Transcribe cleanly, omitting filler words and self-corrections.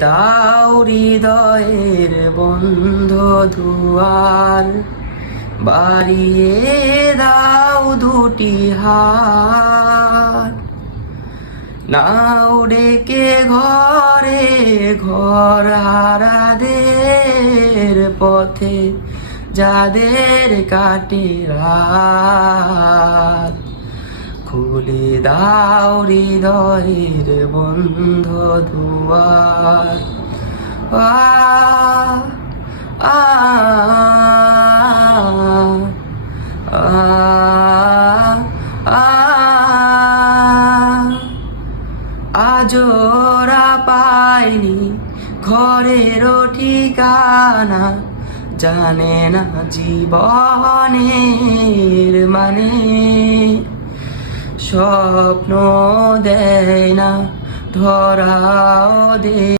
দাও হৃদয়ের বন্ধ দুয়ার, বাড়িয়ে দাও দুটি হাত। নাও ডেকে ঘরে ঘর হারাদের পথে যাদের কাটে রাত। খুলে দাও হৃদয়ের বন্ধ দুয়ার। আ আ আ আ আজোরা পায়নি ঘরেরও ঠিকানা, জানে না জীবনের মানে। স্বপ্ন দেয় না ধরাও দে।